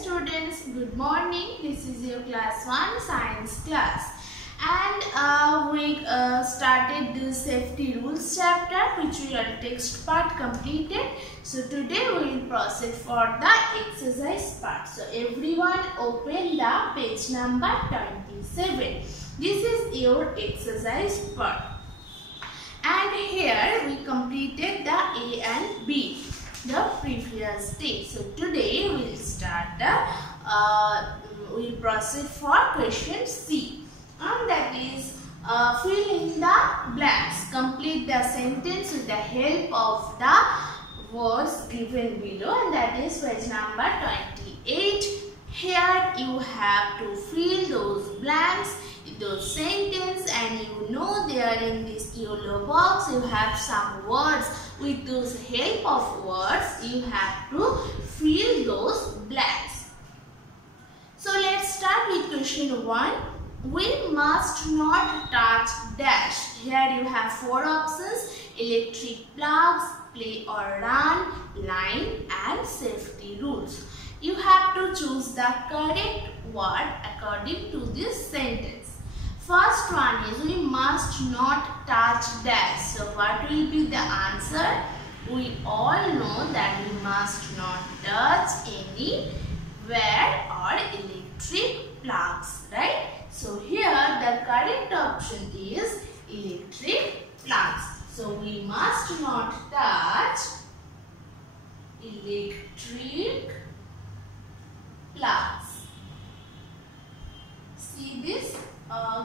students, good morning. This is your class 1 science class, and we started the safety rules chapter, which we are text part completed. So today we will proceed for the exercise part. So everyone open the page number 27. This is your exercise part, and here we completed the A and B the previous day. So today we will start the we will proceed for question C, and that is fill in the blanks. Complete the sentence with the help of the words given below, and that is page number 28. Here you have to fill those blanks, those sentences, and you know there in this yellow box you have some words. With those help of words you have to fill those blanks. So let's start with question 1. We must not touch dash. Here you have 4 options: electric plugs, play or run, line, and safety rules. You have to choose the correct word according to this sentence. First one is we must not touch dash. So what will be the answer? We all know that we must not touch any wire or electric plugs, right? So here the correct option is electric plugs. So we must not touch electric plugs. See this?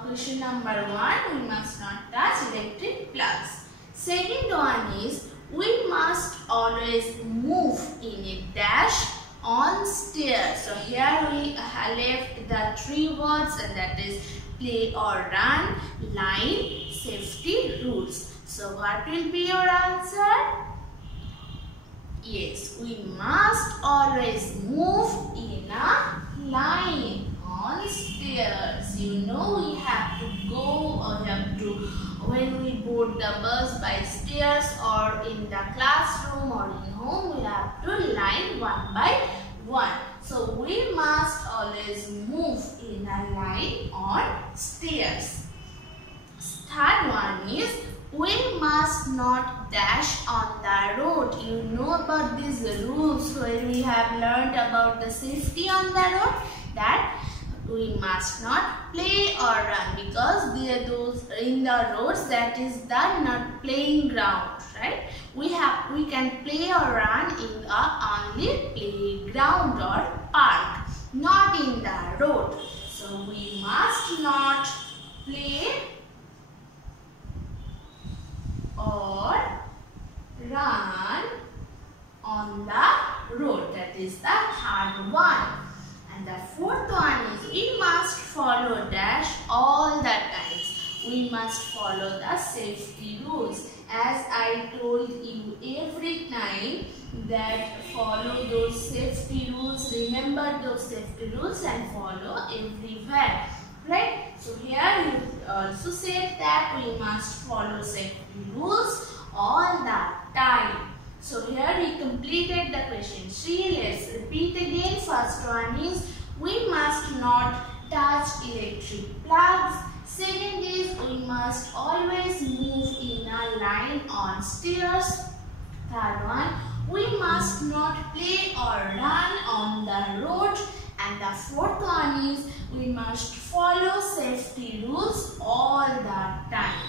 Question number 1, we must not touch electric plugs. Second one is we must always move in a dash on stairs. So here we have left the 3 words, and that is play or run, line, safety rules. So what will be your answer? Yes, we must always move in a line on stairs. You know we have to go, or when we board the bus by stairs, or in the classroom or in home, we have to line one by one. So we must always move in a line on stairs. Third one is we must not dash on the road. You know about these rules when we have learned about the safety on the road, that we must not play or run, because those in the roads, that is the not playing ground, right? We can play or run in only playground or park, not in the road. So we must not play or run on the road. That is the third one. And the fourth one is we must follow dash all the times. We must follow the safety rules. As I told you every time, that follow those safety rules, remember those safety rules and follow everywhere, right? So here you also said that we must follow safety rules all the time. So here we completed the question 3. Let's repeat again. First one is we must not touch electric plugs. Second is we must always move in a line on stairs. Third one, we must not play or run on the road. And the fourth one is we must follow safety rules all the time.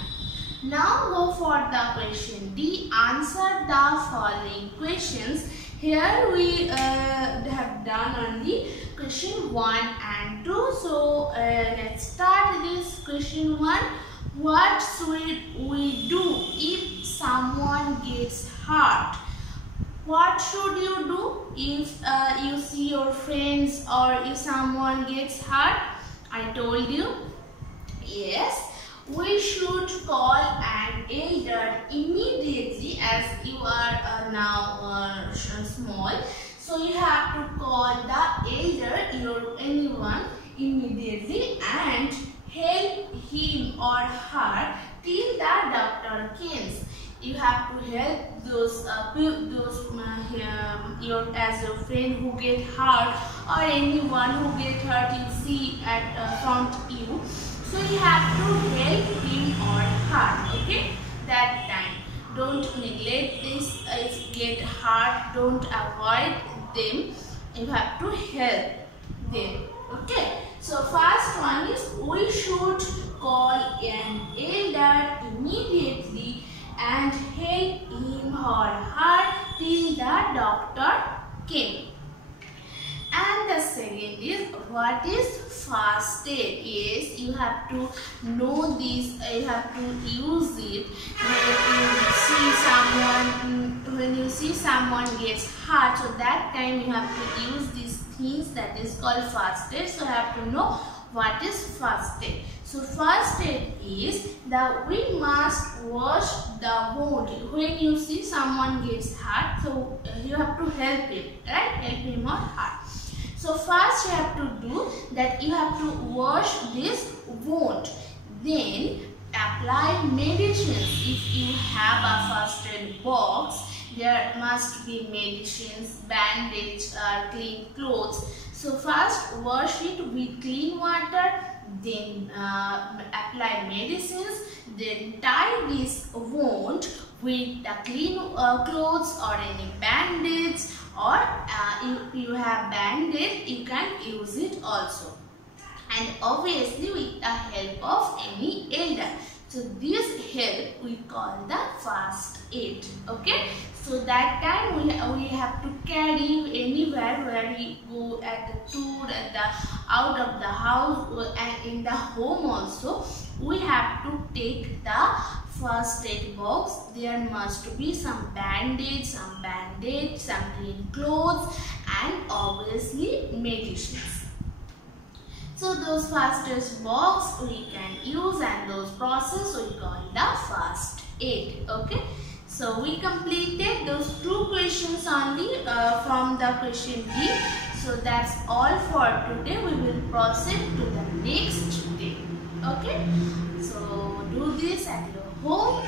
Now go for the question D. Answer the following questions. Here we have done only question 1 and 2. So let's start this question 1. What should we do if someone gets hurt? What should you do if you see your friends or if someone gets hurt? I told you, yes, we should call an elder immediately, as you are now small. So you have to call the elder or anyone immediately and help him or her till the doctor comes. you have to help those as your friend who get hurt, or anyone who get hurt you see at front you. So you have to help him or her. Okay, that time don't neglect this. If get hurt, don't avoid them. You have to help them. Okay, so first one is we should call an elder immediately and help him or her till the doctor came. And the second is, what is first aid? Yes, you have to know this, you have to use it when you see someone gets hurt. So that time you have to use these things that is called first aid. So you have to know what is first aid. So first aid is that we must wash the wound. When you see someone gets hurt, so you have to help him, right? Help him or her. So first you have to do that, you have to wash this wound. Then apply medicines. If you have a first aid box, there must be medicines, bandage, clean clothes. So first wash it with clean water, then apply medicines, then tie this wound with the clean clothes or any bandage, or if you have bandage you can use it also, and obviously with the help of any elder. So this help we call the first aid. Okay, so that time we have to carry anywhere where we go at the tour, at the out of the house, and in the home also we have to take the first aid box. There must be some bandage, some clean clothes, and obviously medicines. So those first aid box we can use, and those process we call the first aid. Okay, so we completed those 2 questions only from the question B. So that's all for today. We will proceed to the next day. Okay, so do this at your home.